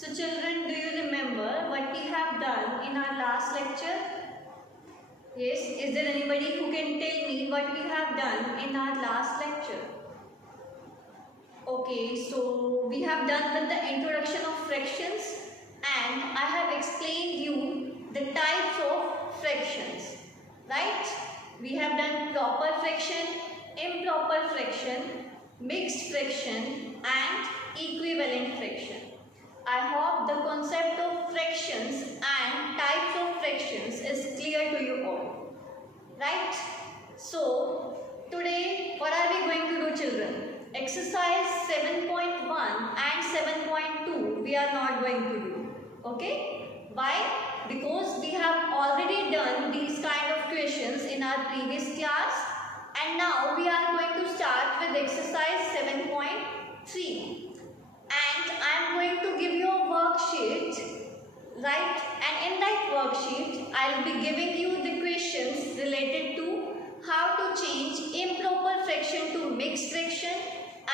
So children, do you remember what we have done in our last lecture? Yes, is there anybody who can tell me what we have done in our last lecture? Okay, so we have done with the introduction of fractions and I have explained you the types of fractions, right? We have done proper fraction, improper fraction, mixed fraction and equivalent fraction. I hope the concept of fractions and types of fractions is clear to you all, right? So today what are we going to do, children? Exercise 7.1 and 7.2 we are not going to do, okay? Why? Because we have already done these kind of questions in our previous class and now we are going to start with exercise 7.3 and I am going to give you a worksheet, right? And in that worksheet I will be giving you the questions related to how to change improper fraction to mixed fraction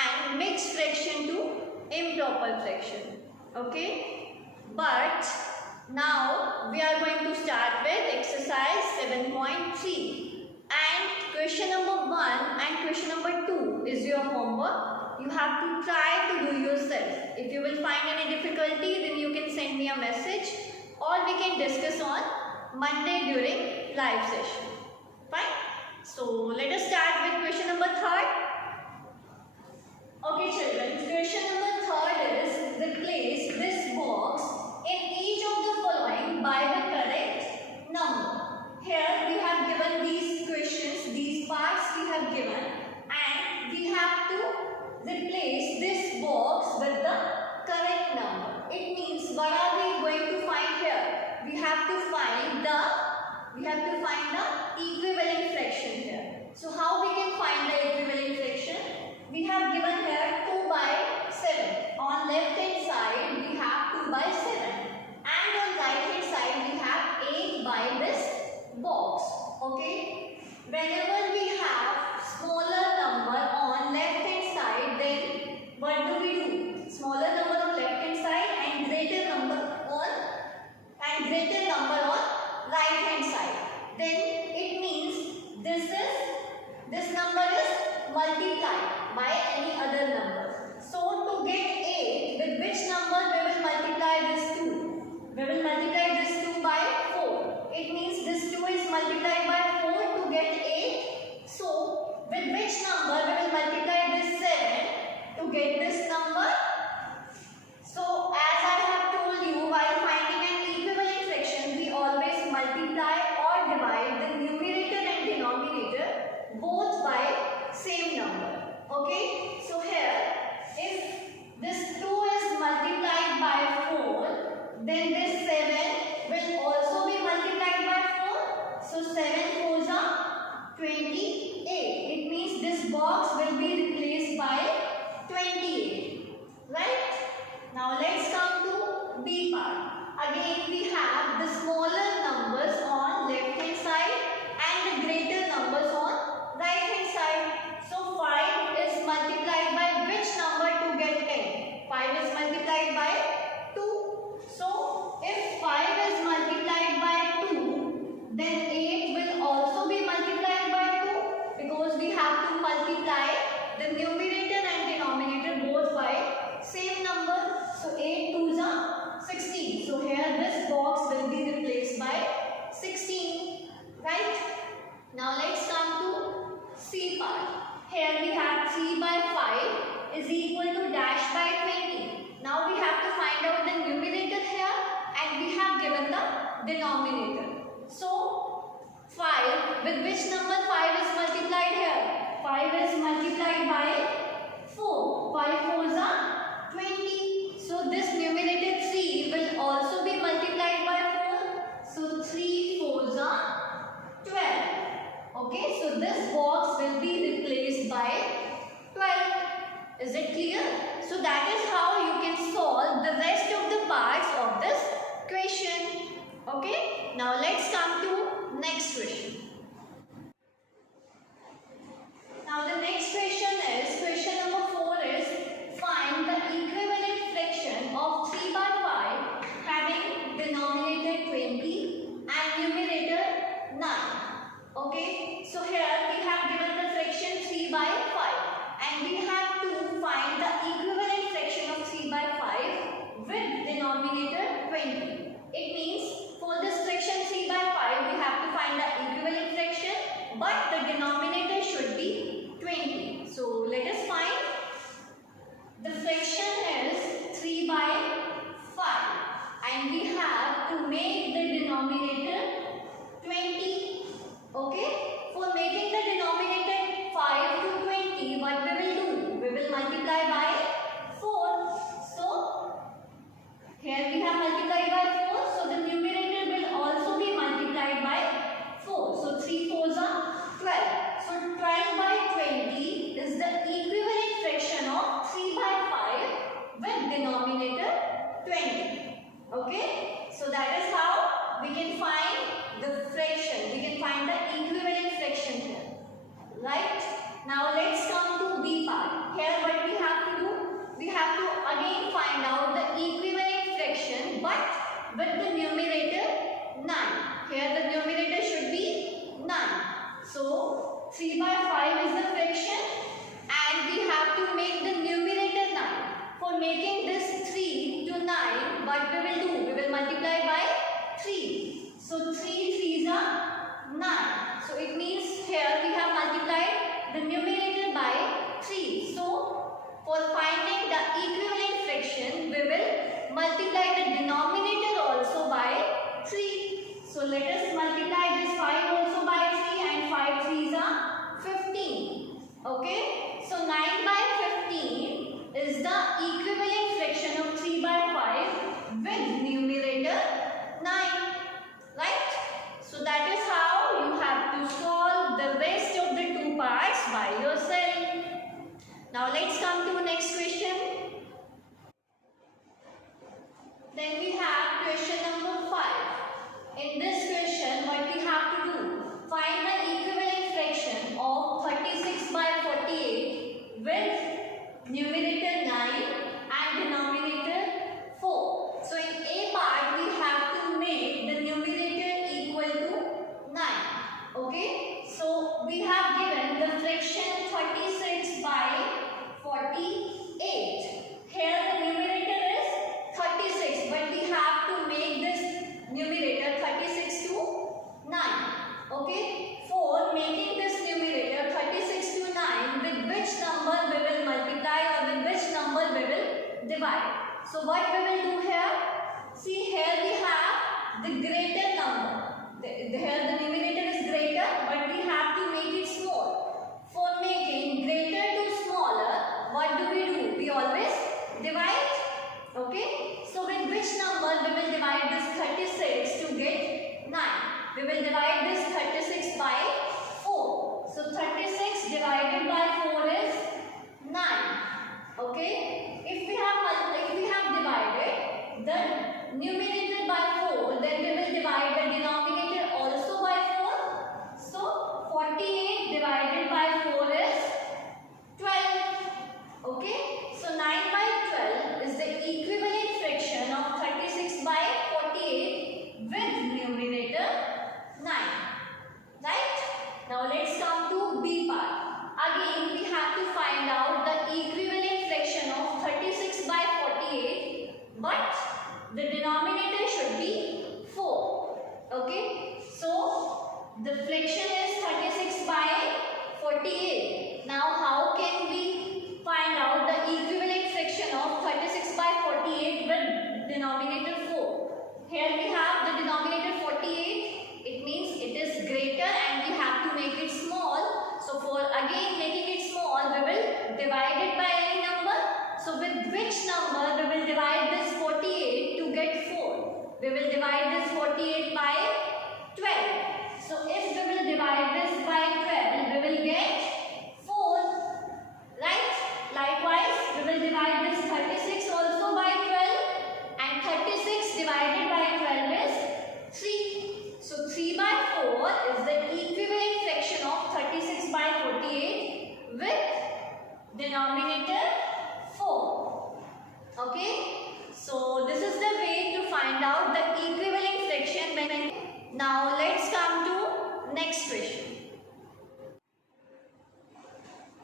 and mixed fraction to improper fraction, okay? But now we are going to start with exercise 7.3 and question number 1 and question number 2 is your homework. You have to try to do yourself. If you will find any difficulty, then you can send me a message or we can discuss on Monday during live session. Fine? So let us start with question number 3. Okay children, question number 3 is replace this box in each of the following by the correct number. Here we have given these questions, these parts we have given and we have to replace this box with the correct number. It means what are we going to find here? We have to find the equivalent fraction here. So how we can find the equivalent fraction? We have given here 2 by 7. On left hand side we have 2 by 7 and on right hand side we have 8 by this box. Okay. Whenever we have smaller number on left hand side, then what do we do? Smaller number on left hand side and greater number on right hand side. Then it means this number is multiplied by any other number. So to get 8, with which number we will multiply this 2? We will multiply this 2 by 4. It means this 2 is multiplied by 4 to get 8. So with which number we will multiply this 7 to get this number? So as I have told you, while finding an equivalent fraction, we always multiply or divide the numerator and denominator both by same number. Okay? So here, if this 2 is multiplied by 4, then this 7 will also be multiplied by 4. So 7 4s are 28. It means this box will be replaced by 28. Right? Now let's come to B part. Again we have the smaller numbers on left hand side and the greater numbers on right hand side. So 5 is multiplied by which number to get 10? 5 is multiplied by 2. So if 5 is multiplied by 2, then 8 will also be multiplied by 2 because we have to multiply the numerator and denominator both by same number. So 8 2s are 16. So here this box will be replaced by 16. Right? Now let's come to C part. Here we have 3 by 5 is equal to dash by 20. Now we have to find out the numerator here and we have given the denominator. So 5, with which number 5 is multiplied here? 5 is multiplied by 4. 5 4s are 20. So this numerator 3 will also be multiplied by 4. So 3 4s are 12. Okay, so this box will be replaced by 12. Is it clear? So that is how but the denominator should be 20. So let us find. The fraction is 3 by 5 and we have to make the denominator 20. Okay? For making the denominator 5 to 20, what we will do? We will multiply by 4. So, here we have multiplied by 4. So, the numerator will also be multiplied by 4. So, 3 4s are 12. So, 12 by 20 is the equivalent fraction of 3 by 5 with denominator 20. Okay? So, that is how we can find the fraction. We can find the equivalent fraction here. Right? Now, let's come to B part. Here what we have to do? We have to again find out the equivalent fraction but with the numerator 9. Here the numerator should be 9. So 3 by 5 is the fraction and we have to make the numerator 9. For making this 3 to 9, what we will do? We will multiply by 3. So 3 3s are 9. So it means here we have multiplied the numerator by 3. So for finding the equivalent fraction, we will multiply the denominator also by 3. So let us multiply this 5 also by 3 and 5 3s are 15. Okay. So 9 by 15 is the equivalent fraction of 3 by 5 with numerator 9. Right. So that is how you have to solve the rest of the two parts by yourself. Now let's come to the next question. Then we have question number 5. In this question, what we have to do? Find the equivalent fraction of 36 by 48 with numerator 9 and denominator 4. So in A part, we have to make the numerator equal to 9. Okay. So we have given the fraction 36 by 48. Here the numerator is 36, but we have to make this numerator 36 to 9. Okay. For making this numerator 36 to 9, with which number we will multiply or with which number we will divide. So what we will do here? See, here we have the greater number. Here the numerator is greater, but we have to make it small. For making greater to smaller, what do? We always divide. Okay. So with which number we will divide this 36 to get 9? We will divide this 36 by 4. So 36 divided by 4 is 9. Okay. If we have divided the numerator by 4, then we will divide the denominator also by 4. So 48 divided by 4 is 12. Okay. So 9 by 12 is the equivalent fraction of 36 by 48 with numerator 9. Right? Now let's come to B part. Again, we have to find out the equivalent fraction of 36 by 48, but the denominator should be 4. Okay. So the fraction is 36 by 48. Now how can we find out the equivalent fraction of 36 by 48 with denominator 4? Here we have the denominator 48. It means it is greater and we have to make it small. So for again making it small, we will divide it by any number. So with which number we will divide this 48 to get 4? We will divide this 48 by 12. So if we will divide this by 12, we will get 4. Right? Likewise, we will divide this 36 also by 12 and 36 divided by 12 is 3. So 3 by 4 is the equivalent fraction of 36 by 48 with denominator 4. Okay. So this is the way to find out the equivalent fraction. Now let's come to next question.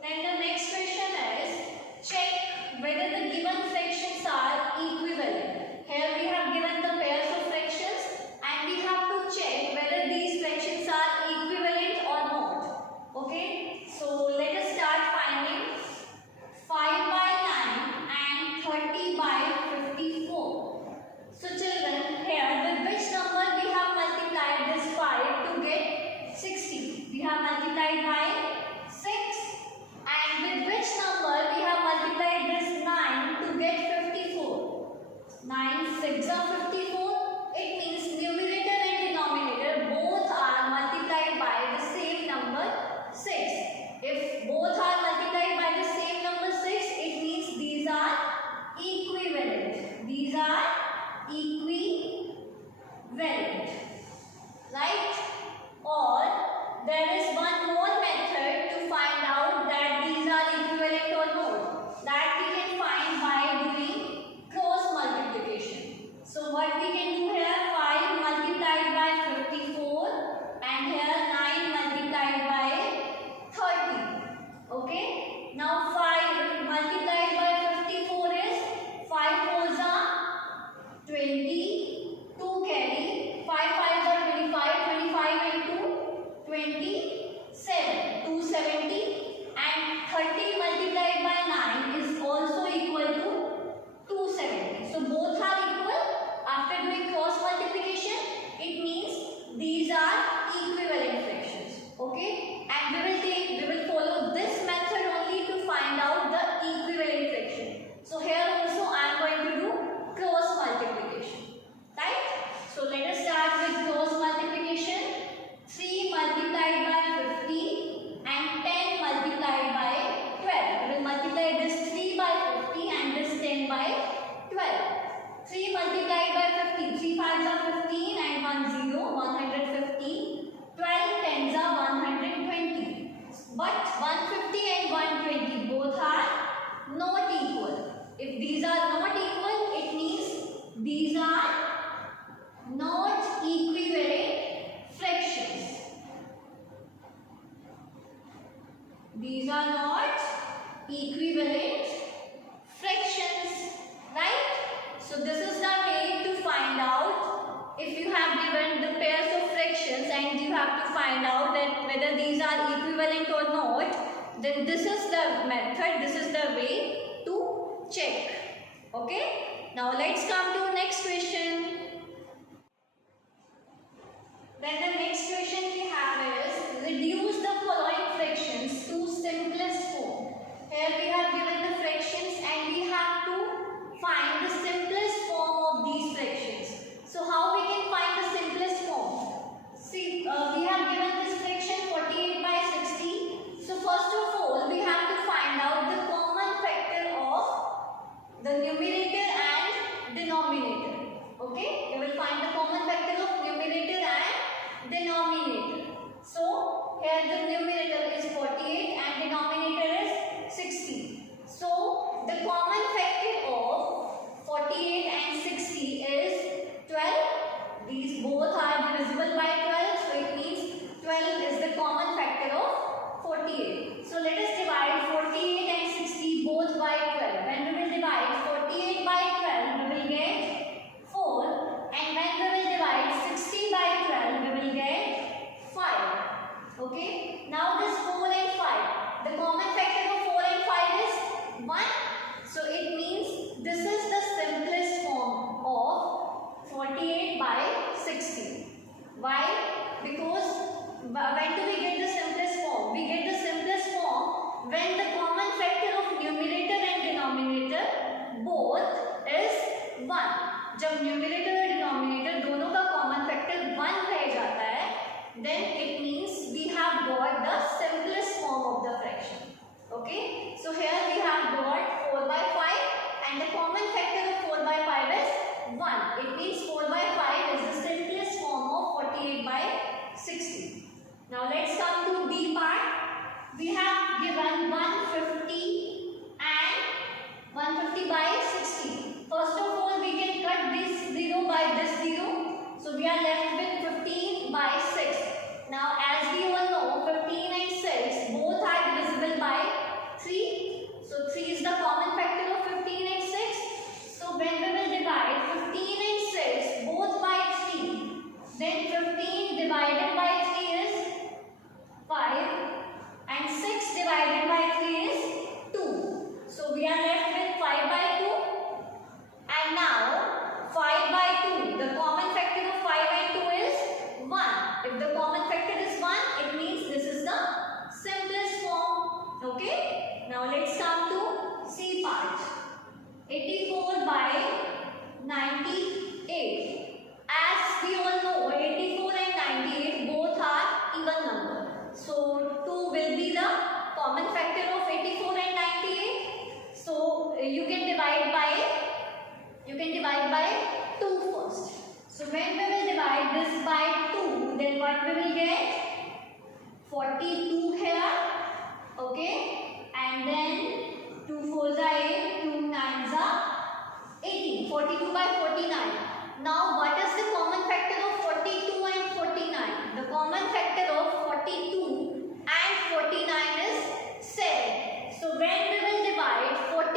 Then the next question is, check whether the given fractions are equivalent. Here we have given the pairs of fractions and we have to check whether these fractions are equivalent or not. These are equivalent, right? Or there is one more method to find out that these are equivalent or not. That we can find by doing cross multiplication. So what we can do here, 5 multiplied by 54 and here 9 multiplied by 30. Okay. Now 5 multiplied by 54 is 5 fours are 20, 2 carry, 5 fives are 25, 25 into 27, 270, and 30 multiplied by 9 is also equal to 270. So both are equal. After doing cross multiplication, it means these are equivalent fractions. Okay, and we will follow this method only to find out the equivalent fraction. So here also I am going to do cross multiplication, right? So let us start with cross multiplication. 3 multiplied by 50 and 10 multiplied by 12. We will multiply this 3 by 50 and this 10 by 12. 3 multiplied by 50. 3 fives are 15 and 1 0, 115. 12 tens are 120. But 150 and 120 both are not equal. If these are not equal, it means these are not equivalent fractions. These are not equivalent fractions, right? So this is the way to find out. If you have given the pairs of fractions and you have to find out that whether these are equivalent or not, then this is the method, this is the way to check. Okay? Now let's come to next question. Then the next question we have is reduce the following fractions to simplest form. Here we have given the fractions and we have to find the simplest form of these fractions. So how we can find the simplest form? See, we have given this fraction 48 by 60. So first of all, we have to find out the common factor of the numerator and denominator. Okay, we will find the common factor of numerator and denominator. So here the numerator is 48 and denominator is 60. So the common factor of 48 and 60 is 12. These both are divisible by 12. So it means 12 is the common factor of 48. So let us divide 48 and 60 both by 12. When we will divide 48 by 12, we will get 4. And when we will divide 60 by 12, we will get 5. Okay. Now this 4 and 5. The common factor of 4 and 5 is 1. So it means this is the simplest form of 48 by 60. Why? Because when do we get the simplest form? We get the simplest form when the common factor of numerator and denominator both is 1. जब numerator और denominator दोनों का common factor 1 रह जाता है, then it means we have got the simplest form of the fraction. Okay, so here we have got 4 by 5 and the common factor of 4 by 5 is 1. It means 4 by 5 is the simplest form of 48 by 60. Now let's come to B part. We have given 150 and 150 by 60. First of all, we can cut this 0 by this 0. So we are left with 15 by 6. Now as we all know, 15 and 6 both are divisible by 3. So 3 is the common factor of 15 and 6. So when we will divide 15 and 6 both by 3, then 15 divided by 3 is 5 and 6 42 here. Okay, and then 2 4s are 8, 2 9s are 18. 42 by 49. Now what is the common factor of 42 and 49? The common factor of 42 and 49 is 7. So when we will divide 42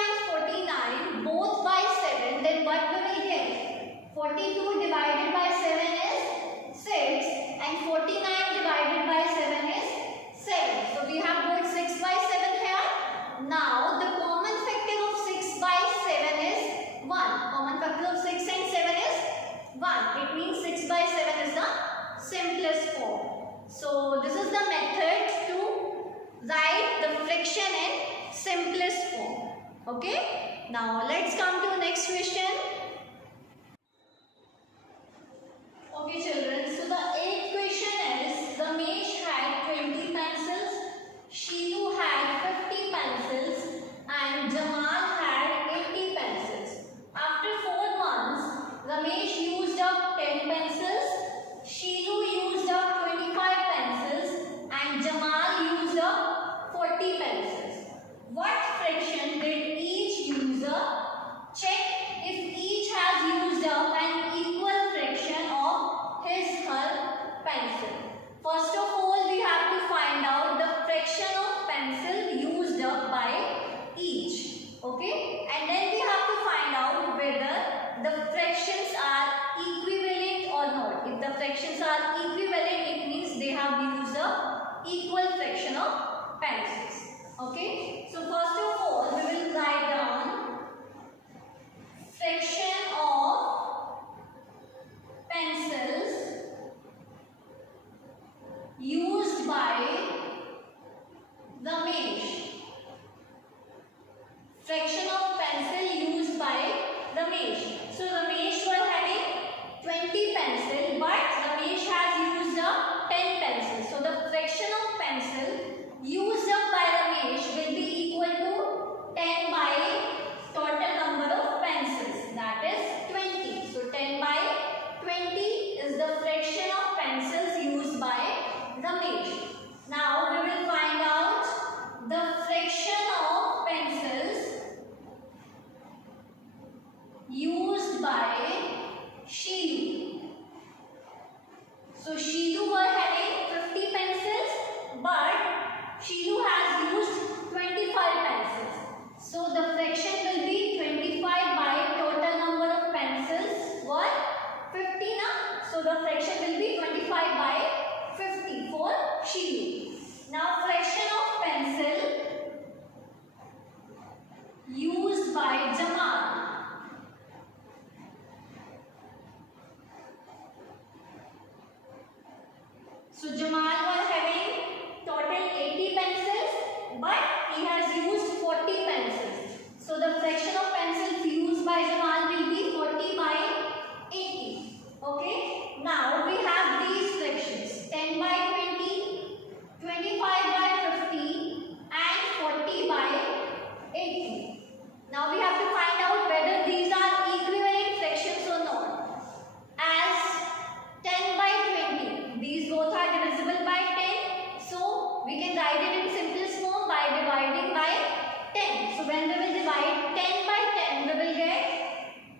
and 49 both by 7, then what we will get? 42 divided by 7 is 6 and 49 divided by 7 is 7. So we have got 6 by 7 here. Now the common factor of 6 by 7 is 1. Common factor of 6 and 7 is 1. It means 6 by 7 is the simplest form. So this is the method to write the fraction in simplest form. Okay. Now let's come to the next question. Okay children, so the 8th question is, Ramesh had 20 pencils, Sheelu had 50 pencils and Jamal had 80 pencils. After 4 months, Ramesh used up 10 pencils, Sheelu used up 25 pencils and Jamal used up 40 pencils. What fraction did each user? Check if each has used up an equal fraction of his/her pencil. First of all, we have to find out the fraction of pencil used up by each. Okay, and then we have to find out whether the fractions are equivalent or not. If the fractions are equivalent, it means they have used up equal fraction of pencils. Okay, so first of all, we will write down fraction of pencils used by Ramesh. Fraction of pencil used by Ramesh. So Ramesh was having 20 pencils, but Ramesh has used up 10 pencils. So the fraction of pencil used up by Ramesh will be equal to 10 by total number of pencils, that is 20. So 10 by 20 is the fraction of pencils used by Ramesh. Now we will find out the fraction of pencils used by Sheelu. So Sheelu was having 50 pencils, but Sheelu has used 25 pencils. So the fraction will be 25 by total number of pencils. What? 50 now. So the fraction will be 25 by 50 for Sheelu. Now fraction of pencil used by Jamal. So Jamal was having total 80 pencils, but he has used 40 pencils. So the fraction of pencils used by Jamal will be 40 by 80. Okay. Now we have these fractions: 10 by 20, 25 by 50 and 40 by 80. Now we have to find out whether these are equivalent fractions or not. As 10 by 20, these both are divisible by 10. So we can write it in simplest form by dividing by 10. So when we will divide 10 by 10, we will get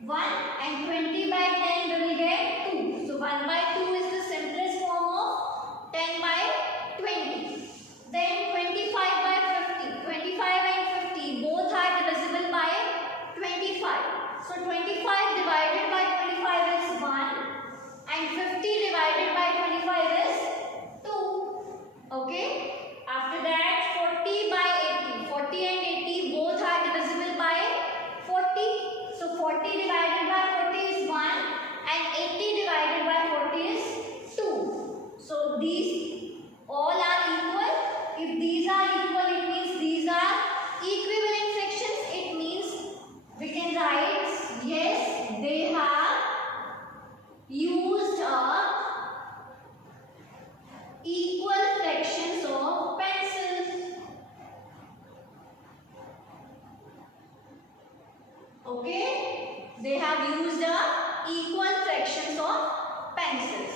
1 and 20 by 10 we will get 2. So 1 by 2 is the simplest form of 10 by 20. Then 25 by 50. 25 and 50 both are divisible by 25. So 25 divided by 25 is 1 and 50 divided by 25 is 2. Okay. After that 40 by 80. 40 and 80 both are divisible by 40. So 40 divided by 40 is 1 and 80 divided by 40 is 2. So these all are equal. If these are equal, it means these are equivalent fractions. It means we can write, yes, they have used up equal fractions of pencils. Okay, they have used up equal fractions of pencils.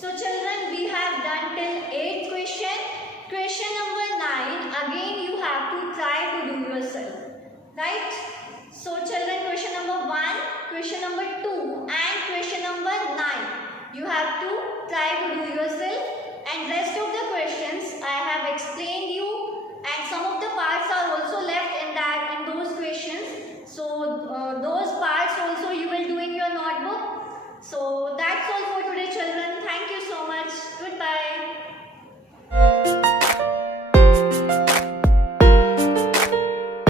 So children, we have done till 8th question. Question number 9, again you have to try to do yourself. Right? So children, question number 1, question number 2 and question number 9. You have to try to do yourself, and rest of the questions I have explained you, and some of the parts are also left in that